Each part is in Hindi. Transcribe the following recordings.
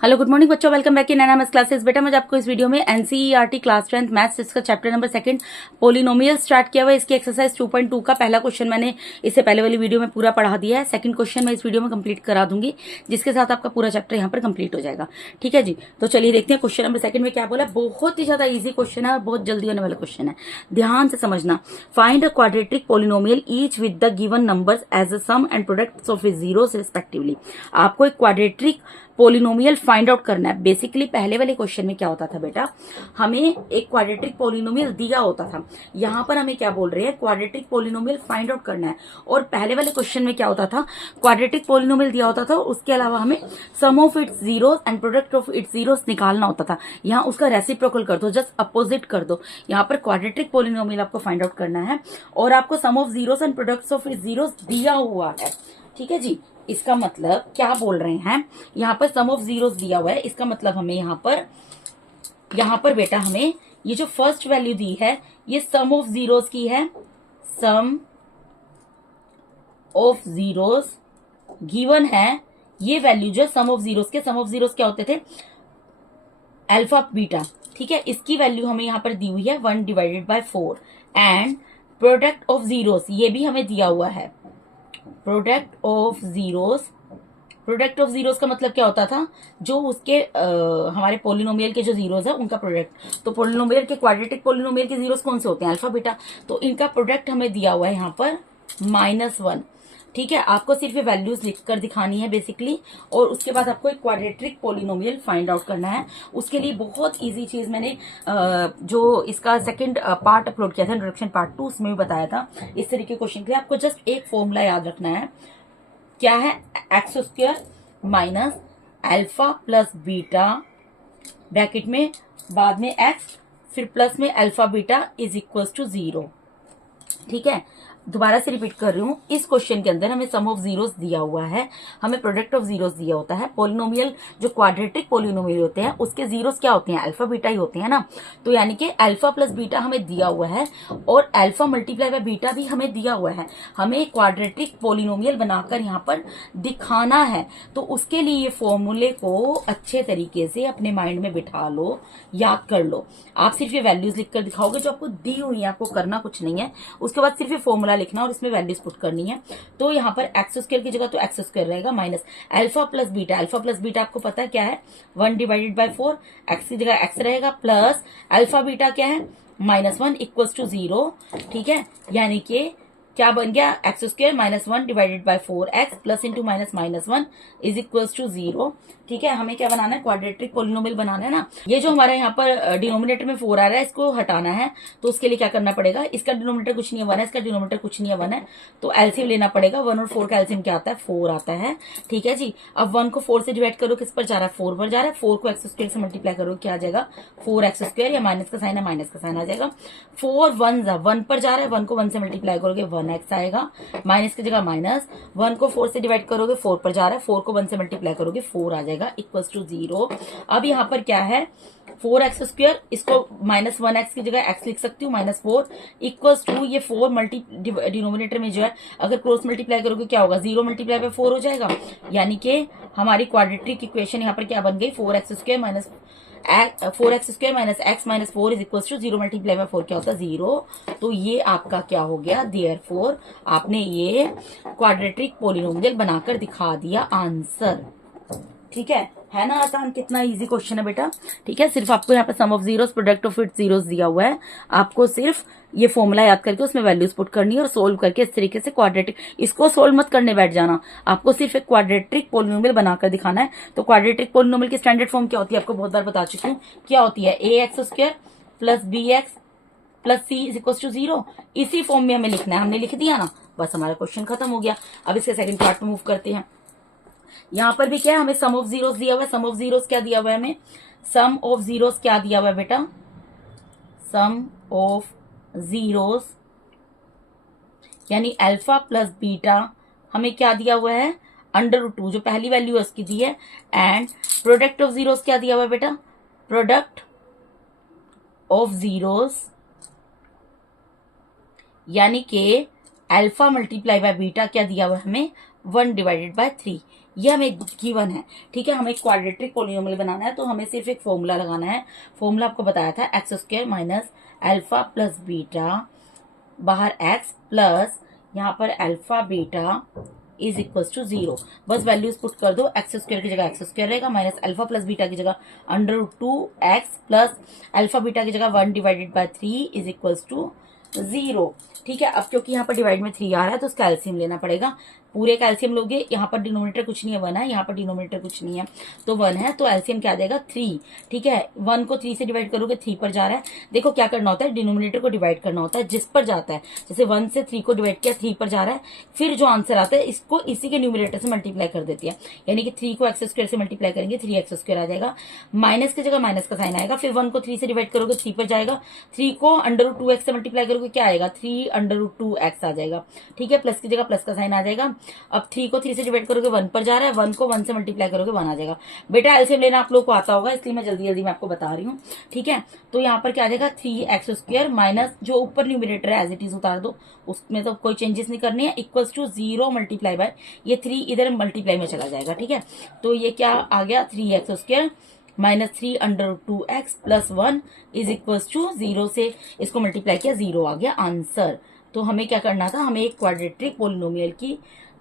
हेलो गुड मॉर्निंग बच्चों, welcome back in NMS classes. बेटा मुझे आपको इस वीडियो में एनसीईआरटी क्लास 10th मैथ्स इसका चैप्टर नंबर 2 पोलिनोमियल स्टार्ट किया हुआ है। इसकी एक्सरसाइज 2.2 का पहला क्वेश्चन मैंने इससे पहले वाली वीडियो में पूरा पढ़ा दिया है। सेकंड क्वेश्चन मैं इस वीडियो में कंप्लीट करा दूंगी, जिसके साथ आपका पूरा चैप्टर यहाँ पर कंप्लीट हो जाएगा। ठीक है जी, तो चलिए देखते हैं क्वेश्चन नंबर 2 में क्या बोला। बहुत ही ज्यादा ईजी क्वेश्चन है और बहुत जल्दी होने वाला क्वेश्चन है, ध्यान से समझना। Find a quadratic polynomial each with the given numbers as a sum and products of its zeros respectively. आपको एक क्वाड्रेटिक पोलिनोमियल फाइंड आउट करना है। बेसिकली पहले वाले क्वेश्चन में क्या होता था बेटा, हमें एक क्वाड्रेटिक पोलिनोमियल दिया होता था। यहां पर हमें क्या बोल रहे हैं, क्वाड्रेटिक पोलिनोमियल फाइंड आउट करना है। और पहले वाले क्वेश्चन में क्या होता था, क्वाड्रेटिक पोलिनोमियल दिया होता था, उसके अलावा हमें sum of its zeros and product of its zeros निकालना होता था। यहाँ उसका रेसिप्रोकल कर दो, जस्ट अपोजिट कर दो। यहाँ पर क्वाड्रेटिक पोलिनोमियल आपको फाइंड आउट करना है और आपको sum of zeros and products of its zeros दिया हुआ है। ठीक है जी, इसका मतलब क्या बोल रहे हैं, यहाँ पर सम ऑफ जीरोस दिया हुआ है। इसका मतलब हमें यहाँ पर बेटा हमें ये जो फर्स्ट वैल्यू दी है ये सम ऑफ जीरोस की है। सम ऑफ जीरोस गिवन है, ये वैल्यू जो सम ऑफ जीरोस के, सम ऑफ जीरोस क्या होते थे, अल्फा बीटा। ठीक है, इसकी वैल्यू हमें यहाँ पर दी हुई है 1/4 एंड प्रोडक्ट ऑफ जीरोस ये भी हमें दिया हुआ है। प्रोडक्ट ऑफ जीरोस का मतलब क्या होता था, जो उसके हमारे पोलिनोमियल के जो जीरोस है उनका प्रोडक्ट। तो पोलिनोमियल के, क्वाड्रेटिक पोलिनोमियल के जीरोस कौन से होते हैं, अल्फा बीटा। तो इनका प्रोडक्ट हमें दिया हुआ है यहाँ पर -1। ठीक है, आपको सिर्फ ये वैल्यूज लिखकर दिखानी है बेसिकली, और उसके बाद आपको एक क्वाड्रेटिक पोलिनोमियल फाइंड आउट करना है। उसके लिए बहुत इजी चीज मैंने जो इसका सेकंड पार्ट अपलोड किया था, इंट्रोडक्शन पार्ट 2, उसमें भी बताया था। इस तरीके के क्वेश्चन के लिए आपको जस्ट एक फॉर्मूला याद रखना है, क्या है, x² minus alpha plus beta bracket में बाद में x फिर प्लस में alpha beta is equal to 0। ठीक है, दोबारा से रिपीट कर रही हूं, इस क्वेश्चन के अंदर हमें सम ऑफ जीरोस दिया हुआ है, हमें प्रोडक्ट ऑफ जीरोस दिया होता है। पोलिनोमियल जो क्वाड्रेटिक पोलिनोमियल होते हैं उसके जीरोस क्या होते हैं, अल्फा बीटा ही होते हैं ना। तो यानी कि अल्फा प्लस बीटा हमें दिया हुआ है और अल्फा मल्टीप्लाई बाय बीटा भी हमें दिया हुआ है। हमें क्वाड्रेटिक पोलिनोमियल बनाकर यहाँ पर दिखाना है, तो उसके लिए ये फॉर्मूले को अच्छे तरीके से अपने माइंड में बिठा लो, याद कर लो। आप सिर्फ ये वैल्यूज लिखकर दिखाओगे जो आपको दी हुई है, आपको करना कुछ नहीं है। उसके बाद सिर्फ ये फॉर्मूला लिखना और इसमें वैल्यूज पुट करनी है। तो यहाँ पर x² की जगह तो x² रहेगा minus alpha plus beta. Alpha plus beta आपको पता है क्या है, 1/4। x की जगह x रहेगा प्लस अल्फा बीटा क्या है, -1 इक्वल्स टू 0। ठीक है, यानी कि क्या बन गया, x² -1/4x plus into -1 is equals to 0। ठीक है, हमें क्या बनाना है, क्वाड्रेटिक पोलिनोमियल बनाना है ना। ये जो हमारे यहाँ पर डिनोमिनेटर में 4 आ रहा है, इसको हटाना है। तो उसके लिए क्या करना पड़ेगा, इसका डिनोमिनेटर कुछ नहीं है 1 है, इसका डिनोमिनेटर कुछ नहीं है 1 है, तो एलसीएम लेना पड़ेगा। 1 और 4 का एलसीएम क्या आता है, 4 आता है। ठीक है जी, अब 1 को 4 से डिवाइड करो, किस पर जा रहा है, 4 पर जा रहा है। 4 को x² से मल्टीप्लाई करो, क्या आ जाएगा, 4x², या माइनस का साइन है माइनस का साइन आ जाएगा। 4 1 पर जा रहा है, 1 को 1 से मल्टीप्लाई करोगे 1x आएगा, माइनस की जगह माइनस। 1 को 4 से डिवाइड करोगे, 4 पर जा रहा है, 4 को 1 से मल्टीप्लाई करोगे 4 आ जाएगा, इक्वल्स टू 0। अब यहाँ पर क्या है, 4x², इसको -1x की जगह x लिख सकती हूँ, -4 इक्वल्स टू ये 4 डिनोमिनेटर में जो है अगर क्रॉस मल्टीप्लाई करोगे क्या होगा, 0 मल्टीप्लाई बाय 4 हो जाएगा। यानी कि हमारी क्वाड्रेटिक इक्वेशन यहाँ पर क्या बन गई, 4x² minus x minus 4 is equal to 0 multiply by 4 क्या होता है, 0। तो ये आपका क्या हो गया, देयरफॉर आपने ये क्वाड्रेटिक पोलिनोमियल बनाकर दिखा दिया आंसर। ठीक है ना आसान, कितना इजी क्वेश्चन है बेटा। ठीक है, सिर्फ आपको यहाँ पे sum of zeros product of its zeros दिया हुआ है, आपको सिर्फ ये फॉर्मूला याद करके उसमें वैल्यूज पुट करनी है और सोल्व करके इस तरीके से क्वाड्रेटिक, इसको सोल्व मत करने बैठ जाना, आपको सिर्फ एक क्वाड्रेटिक पोलिनोमियल बनाकर दिखाना है। तो क्वाड्रेटिक पोलिनोमियल की स्टैंडर्ड फॉर्म क्या होती है, आपको बहुत बार बता चुकी हूँ, क्या होती है, ax² plus bx plus c is equal to 0। इसी फॉर्म में हमें लिखना है, हमने लिख दिया ना, बस हमारा क्वेश्चन खत्म हो गया। अब इसके सेकंड पार्ट में मूव करते हैं। यहाँ पर भी क्या है, हमें सम ऑफ जीरोस दिया हुआ है। सम ऑफ जीरोस क्या दिया हुआ है हमें, सम ऑफ जीरोस क्या दिया हुआ है बेटा, सम ऑफ जीरोस यानी अल्फा प्लस बीटा हमें क्या दिया हुआ है, √2 जो पहली वैल्यू है उसकी दी है। एंड प्रोडक्ट ऑफ जीरोस क्या दिया हुआ है बेटा, प्रोडक्ट ऑफ जीरोस यानी कि अल्फा मल्टीप्लाई बाय बीटा क्या दिया हुआ है हमें, 1/3। ये हमें गिवन है, ठीक है। हमें क्वाड्रेटिक पोलिनोमियल बनाना है तो हमें सिर्फ एक फॉर्मूला लगाना है। फॉर्मूला आपको बताया था x square minus alpha plus beta, बाहर एक्स प्लस यहाँ पर alpha beta is equal to 0। बस वैल्यूज पुट कर दो, एक्स स्क्वायर की जगह एक्स स्क्वायर रहेगा, माइनस अल्फा प्लस बीटा की जगह √2x प्लस अल्फा बीटा की जगह 1/3 इज इक्वल टू 0, ठीक है। अब क्योंकि यहाँ पर डिवाइड में 3 आ रहा है तो उसका एलसीएम लेना पड़ेगा। पूरे का एलसीएम लोगे, यहाँ पर डिनोमिनेटर कुछ नहीं है 1 है, यहाँ पर डिनोमिनेटर कुछ नहीं है तो 1 है, तो एलसीएम क्या देगा 3, ठीक है। 1 को 3 से डिवाइड करोगे 3 पर जा रहा है। देखो क्या करना होता है, डिनोमिनेटर को डिवाइड करना होता है जिस पर जाता है। जैसे 1 से 3 को डिवाइड किया, 3 पर जा रहा है, फिर जो आंसर आता है इसको इसी के न्यूमिनेटर से मल्टीप्लाई कर देती है। यानी कि 3 को एक्स स्क्वायर से मल्टीप्लाई करेंगे 3x स्क्वायर आ जाएगा, माइनस की जगह माइनस का साइन आएगा। फिर 1 को 3 से डिवाइड करोगे 3 पर जाएगा, 3 को √2x से मल्टीप्लाई करोगे क्या आएगा 3 √2x आ जाएगा, ठीक है। प्लस की जगह प्लस का साइन आ जाएगा। अब 3 को 3 से डिवाइड करोगे 1 पर जा रहा है, 1 को 1 से मल्टीप्लाई करोगे 1 आ जाएगा। बेटा एलसीएम लेना आप लोग को आता होगा इसलिए मैं जल्दी जल्दी मैं आपको बता रही हूँ, ठीक है। तो यहाँ पर क्या आ जाएगा 3x स्क्वायर माइनस जो ऊपर न्यूमिनेटर है एज इट इज उतार दो, उसमें तो कोई चेंजेस नहीं करनी है, इक्वल्स टू 0 मल्टीप्लाई बाय ये 3 इधर मल्टीप्लाई में चला जाएगा, ठीक है। तो ये क्या आ गया 3x square minus 3 √2x plus 1 is equals to 0 से इसको मल्टीप्लाई किया 0 आ गया आंसर। तो हमें क्या करना था, हमें एक क्वाड्रेटिक पोलिनोमियल की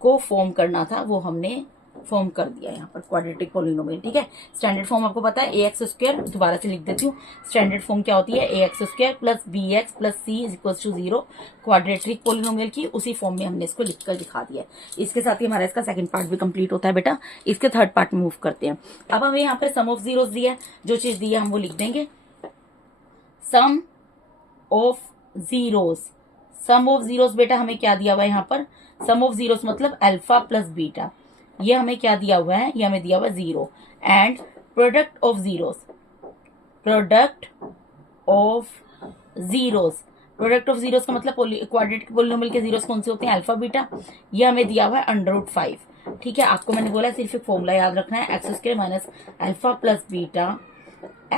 को फॉर्म करना था, वो हमने फॉर्म कर दिया यहाँ पर क्वाड्रेटिक पोलिनोमियल, ठीक है। स्टैंडर्ड फॉर्म आपको पता है ax स्क्वायर, दोबारा से लिख देती हूँ। स्टैंडर्ड फॉर्म क्या होती है ax square plus bx plus c is equal to 0। Quadratic polynomial की उसी फॉर्म में हमने इसको लिखकर दिखा दिया है। इसके साथ ही हमारा इसका सेकंड पार्ट भी कंप्लीट होता है बेटा। इसके थर्ड पार्ट में मूव करते हैं। अब हमें यहाँ पर सम ऑफ जीरोस दिया है, जो चीज दी है हम वो लिख देंगे। Sum of zeros, sum of zeros बेटा हमें क्या दिया हुआ है यहाँ पर, सम ऑफ जीरोस मतलब अल्फा प्लस बीटा, ये हमें क्या दिया हुआ है, ये हमें दिया हुआ है 0। And product of zeros, product of zeros, product of zeros का मतलब क्वाड्रेटिक पोलिनोमियल के जीरोस कौन से होते हैं, अल्फा बीटा, ये हमें दिया हुआ है √5, ठीक है। आपको मैंने बोला सिर्फ एक फॉर्मूला याद रखना है, x square minus alpha plus beta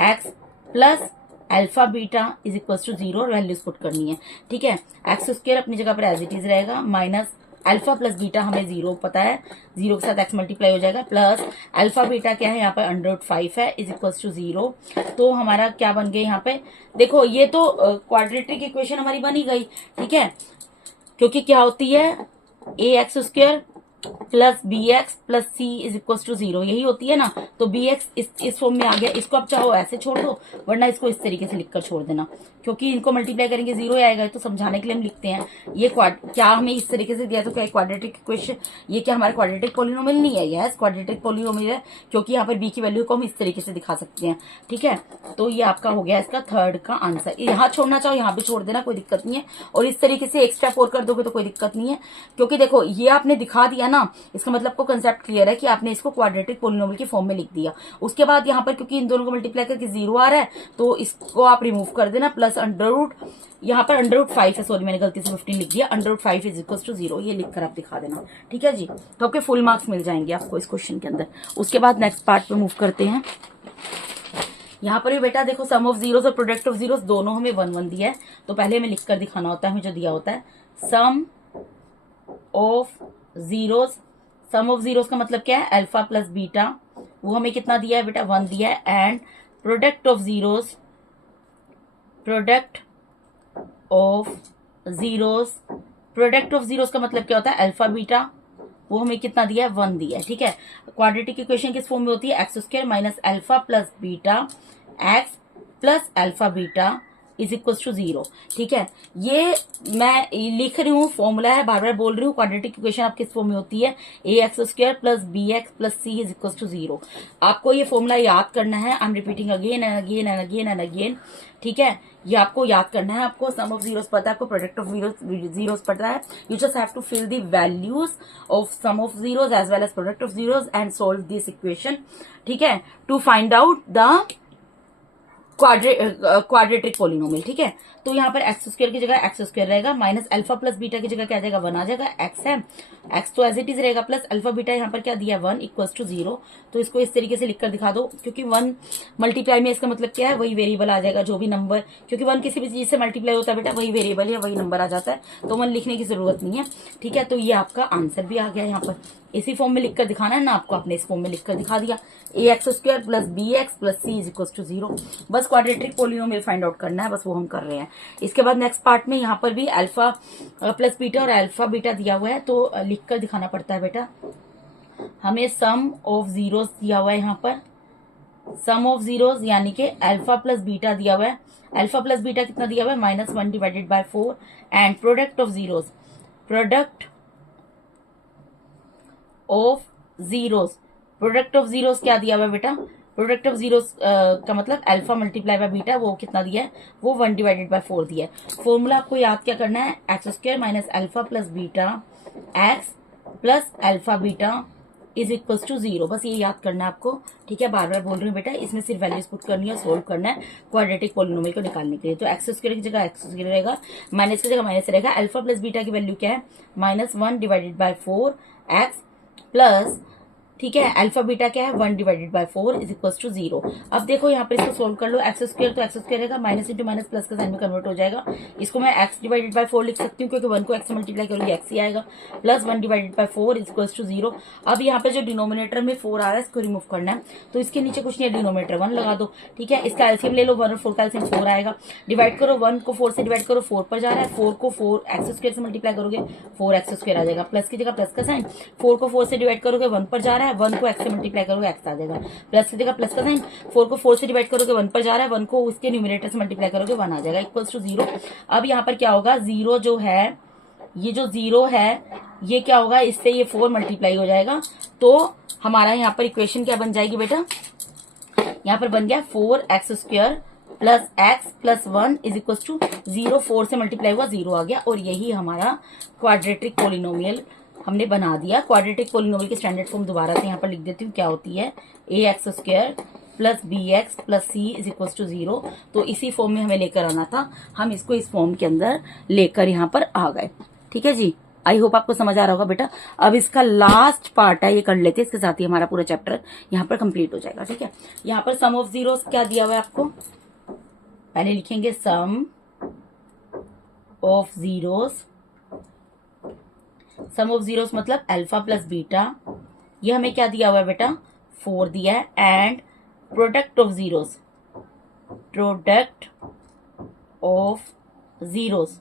x plus alpha beta is equal to 0 और वैल्यूज पुट करनी है, ठीक है। एक्स स्क्वायर अपनी जगह पर एज इट इज रहेगा, माइनस अल्फा प्लस बीटा हमें 0 पता है, 0 के साथ एक्स मल्टीप्लाई हो जाएगा, प्लस अल्फा बीटा क्या है यहाँ पर √5 है इज इक्वल टू 0। तो हमारा क्या बन गया यहाँ पे, देखो ये तो क्वाड्रेटिक इक्वेशन हमारी बनी गई, ठीक है। क्योंकि क्या होती है ax square plus bx plus c is equal to 0, यही होती है ना। तो bx इस फॉर्म में आ गया, इसको आप चाहो ऐसे छोड़ दो वरना इसको इस तरीके से लिखकर छोड़ देना, क्योंकि इनको मल्टीप्लाई करेंगे 0 आएगा, तो समझाने के लिए हम लिखते हैं। ये क्या हमें इस तरीके से दिया तो क्या क्वाड्रेटिक इक्वेशन, ये क्या हमारा क्वाड्रेटिक पोलिनोमियल नहीं है, यस क्वाड्रेटिक पोलिनोमियल है, क्योंकि यहाँ पर b की वैल्यू को हम इस तरीके से दिखा सकते हैं, ठीक है। तो ये आपका हो गया इसका थर्ड का आंसर। यहाँ छोड़ना चाहो यहाँ भी छोड़ देना, कोई दिक्कत नहीं है, और इस तरीके से एक स्टेप और कर दोगे तो कोई दिक्कत नहीं है, क्योंकि देखो ये आपने दिखा दिया ना, इसका मतलब को कंसेप्ट क्लियर है कि आपने इसको क्वाड्रेटिक पोलिनोमियल की फॉर्म में लिख दिया। उसके बाद यहाँ पर क्योंकि इन दोनों को मल्टीप्लाई करके 0 आ रहा है तो इसको आप रिमूव कर देना, प्लस यहाँ पर √5 है, सॉरी मैंने गलती से 15 लिख दिया, √5 इज इक्वल टू 0, ये लिखकर आप दिखा देना, ठीक है जी। तो आपके फुल मार्क्स मिल जाएंगे आपको इस क्वेश्चन के अंदर। उसके बाद नेक्स्ट पार्ट पे मूव करते हैं। यहाँ पर भी बेटा देखो सम ऑफ जीरोस और प्रोडक्ट ऑफ जीरोस दोनों हमें 1 दिया है, तो पहले हमें लिखकर दिखाना होता है, हमें जो दिया होता है sum of zeros. Sum of zeros का मतलब क्या है, अल्फा प्लस बीटा, वो हमें कितना दिया है बेटा 1 दिया है। And product of zeros, product of zeros, product of zeros का मतलब क्या होता है अल्फा बीटा, वो हमें कितना दिया है 1 दिया है, ठीक है। क्वाड्रेटिक इक्वेशन किस फॉर्म में होती है, x square minus alpha plus beta x plus alpha beta is equal to 0, ठीक है। ये मैं लिख रही हूँ, फॉर्मूला है, बार बार बोल रही हूँ। क्वाड्रेटिक इक्वेशन आप किस फॉर्म में होती है, ax square plus bx plus c is equal to 0। आपको ये फॉर्मूला याद करना है, I am repeating again and again and again and again, ठीक है। ये आपको याद करना है। आपको सम ऑफ जीरोस पता है, आपको प्रोडक्ट ऑफ जीरोस पता है, you just have to fill the values of sum of zeros as well as product of zeros and solve this equation, ठीक है, to find out the quadratic polynomial, ठीक है। तो यहाँ पर एक्स स्क्वायर की जगह एक्स स्क्वायर रहेगा, माइनस अल्फा प्लस बीटा की जगह क्या आ जाएगा, 1 आ जाएगा। एक्स है, एक्स तो एज इट इज रहेगा, प्लस अल्फा बीटा यहाँ पर क्या दिया, 1 इक्वल्स टू 0। तो इसको इस तरीके से लिखकर दिखा दो, क्योंकि 1 मल्टीप्लाई में इसका मतलब क्या है, वही वेरिएबल आ जाएगा जो भी नंबर, क्योंकि 1 किसी भी चीज से मल्टीप्लाई होता है बेटा, वही वेरिएबल है, वही नंबर आ जाता है, तो 1 लिखने की जरूरत नहीं है, ठीक है। तो ये आपका आंसर भी आ गया यहाँ पर, इसी फॉर्म में लिखकर दिखाना है ना आपको, आपने इस फॉर्म में लिखकर दिखा दिया, A X square plus B X plus C is equal to 0। बस क्वाड्रेटिक पोलिनोमियल फाइंड आउट करना है, बस वो हम कर रहे हैं। इसके बाद नेक्स्ट पार्ट में यहाँ पर भी अल्फा प्लस बीटा और अल्फा बीटा दिया हुआ है, तो लिखकर दिखाना पड़ता है बेटा। हमें सम ऑफ जीरोस दिया हुआ है यहाँ पर, सम ऑफ जीरोस यानी कि अल्फा प्लस बीटा दिया हुआ है। अल्फा प्लस बीटा कितना दिया हुआ है, -1 divided by 4, and product of zeros, product of zeros, product of zeros क्या दिया हुआ है बेटा, प्रोडक्ट ऑफ जीरोस का मतलब अल्फा मल्टीप्लाई बाय बीटा, वो कितना दिया है, वो 1 डिवाइडेड बाय 4 दिया है। फॉर्मूला आपको याद क्या करना है, x square minus alpha plus beta x plus alpha beta is equal to 0, बस ये याद करना है आपको, ठीक है। बार बार बोल रही हूँ बेटा, इसमें सिर्फ वैल्यूज पुट करनी है, सोल्व करना है क्वाड्रेटिक पोलिनोमियल को निकालने के लिए। तो एक्स स्क्वायर की जगह एक्स स्क्वायर रहेगा, माइनस की जगह माइनस रहेगा। अल्फा प्लस बीटा की वैल्यू क्या है, -1 डिवाइडेड बाय 4 एक्स प्लस, ठीक है, अल्फा बीटा क्या है, 1 divided by 4 is equal to 0। अब देखो यहाँ पर इसको सोल्व कर लो, एक्स स्क्वायर तो एक्स स्क्वायर रहेगा, माइनस इंटू माइनस प्लस का साइन में कन्वर्ट हो जाएगा। इसको मैं एक्स डिवाइडेड बाय 4 लिख सकती हूँ, क्योंकि 1 को एक्स से मल्टीप्लाई करोगे एक्स ही आएगा, plus 1 divided by 4 is equal to 0। अब यहाँ पे जो डिनोमिनेटर में 4 आ रहा है, इसको रिमूव करना है, तो इसके नीचे कुछ नहीं है, डिनोमिनेटर 1 लगा दो, ठीक है। इसका एलसीएम ले लो, 1 और 4 का एलसीएम 4 आएगा। डिवाइड करो, 1 को 4 से डिवाइड करो, 4 पर जा रहा है, 4 को 4 एक्स स्क्वायर से मल्टीप्लाई करोगे, 4 एक्स स्क्वायर आ जाएगा, प्लस की जगह प्लस का साइन, 4 को 4 से डिवाइड करोगे, 1 पर जा रहा है, 1 को एक्स से मल्टीप्लाई करोगे एक्स आ जाएगा, प्लस की जगह प्लस का साइन, 4 को 4 से डिवाइड करोगे, 1 पर जा रहा है, 1 को उसके न्यूमरेटर से मल्टीप्लाई करोगे, 1 आ जाएगा, इक्वल्स टू 0। अब यहाँ पर क्या होगा, 0 जो है, ये जो 0 है, ये क्या होगा, इससे ये 4 मल्टीप्लाई हो जाएगा, तो हमारा यहाँ पर इक्वेशन क्या बन जाएगी बेटा, यहाँ पर बन गया 4x square plus x plus 1 is equal to 0। 4 से मल्टीप्लाई हुआ, 0 आ गया, और यही हमारा क्वाड्रेटिक पोलिनोमियल हमने बना दिया। क्वाड्रेटिक पोलिनोमियल की स्टैंडर्ड फॉर्म दोबारा से यहाँ पर लिख देती हूँ, क्या होती है, A X square plus B X plus C is equal to 0। तो इसी फॉर्म में हमें लेकर आना था, हम इसको इस फॉर्म के अंदर लेकर यहाँ पर आ गए, ठीक है जी। आई होप आपको समझ आ रहा होगा बेटा। अब इसका लास्ट पार्ट है, ये कर लेते हैं, इसके साथ ही हमारा पूरा चैप्टर यहाँ पर कंप्लीट हो जाएगा, ठीक है। यहाँ पर सम ऑफ जीरोस क्या दिया हुआ है आपको, पहले लिखेंगे sum of zeros, sum of zeros मतलब अल्फा प्लस बीटा, ये हमें क्या दिया हुआ है बेटा, 4 दिया है, and product of zeros, product of zeros,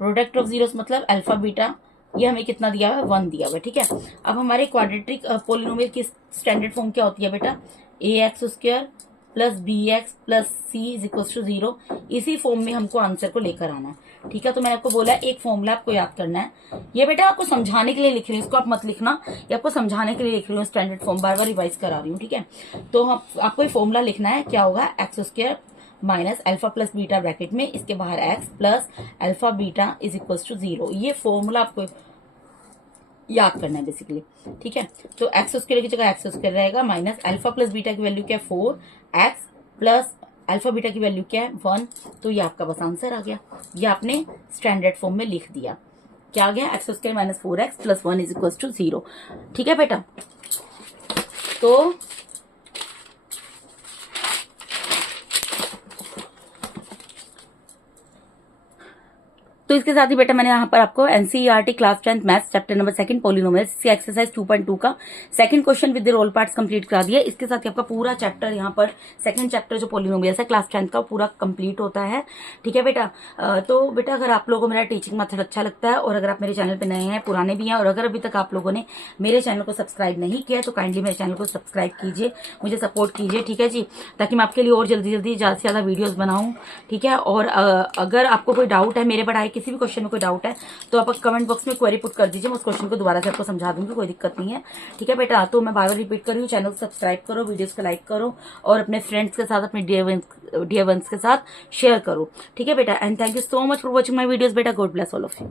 product of zeros मतलब अल्फा बीटा, ये हमें कितना दिया हुआ है, 1 दिया हुआ है, ठीक है। अब हमारे क्वाड्रेटिक पोलिनोमियल की स्टैंडर्ड फॉर्म क्या होती है बेटा, A X square plus B X plus C is equal to 0। इसी फॉर्म में हमको आंसर को लेकर आना है, ठीक है। तो मैंने आपको बोला एक फॉर्मूला आपको याद करना है, ये बेटा आपको समझाने के लिए लिख रही हूँ, इसको आप मत लिखना, ये आपको समझाने के लिए लिख रही हूँ, स्टैंडर्ड फॉर्म बार बार रिवाइज करा रही हूँ, ठीक है। तो आपको ये फॉर्मूला लिखना है, क्या होगा, x square minus alpha plus beta bracket में, इसके बाहर x plus alpha beta is equal to 0। ये फॉर्मूला आपको याद करना है बेसिकली, ठीक है। तो एक्स स्क्वायर की जगह एक्स स्क्वायर रहेगा, माइनस अल्फा प्लस बीटा की वैल्यू क्या है, 4 एक्स प्लस अल्फा बीटा की वैल्यू क्या है, 1। तो ये आपका बस आंसर आ गया, ये आपने स्टैंडर्ड फॉर्म में लिख दिया, क्या आ गया, x square minus 4x plus 1 is equal to 0, ठीक है बेटा। तो इसके साथ ही बेटा मैंने यहाँ पर आपको NCERT class 10th maths chapter number 2 polynomials से एक्सरसाइज 2.2 का second question with the whole parts complete करा दिया। इसके साथ ही आपका पूरा चैप्टर यहाँ पर सेकंड चैप्टर जो पॉलिनोमियल्स है क्लास 10th का पूरा कंप्लीट होता है, ठीक है बेटा। तो बेटा अगर आप लोगों को मेरा टीचिंग मेथड अच्छा लगता है और अगर आप मेरे चैनल पर नए हैं, पुराने भी हैं, और अगर अभी तक आप लोगों ने मेरे चैनल को सब्सक्राइब नहीं किया है तो काइंडली मेरे चैनल को सब्सक्राइब कीजिए, मुझे सपोर्ट कीजिए, ठीक है जी, ताकि मैं आपके लिए और जल्दी जल्दी ज्यादा से ज्यादा वीडियोज बनाऊं, ठीक है। और अगर आपको कोई डाउट है, मेरे पढ़ाई किसी भी क्वेश्चन में कोई डाउट है तो आप कमेंट बॉक्स में क्वेरी पुट कर दीजिए, मैं उस क्वेश्चन को दोबारा से आपको समझा दूंगी, कोई दिक्कत नहीं है, ठीक है बेटा। तो मैं बार बार रिपीट कर रही हूँ, चैनल को सब्सक्राइब करो, वीडियोस को लाइक करो और अपने फ्रेंड्स के साथ, अपने डियर वंस के साथ शेयर करो, ठीक है बेटा। And thank you so much for watching my videos बेटा। God bless all of you.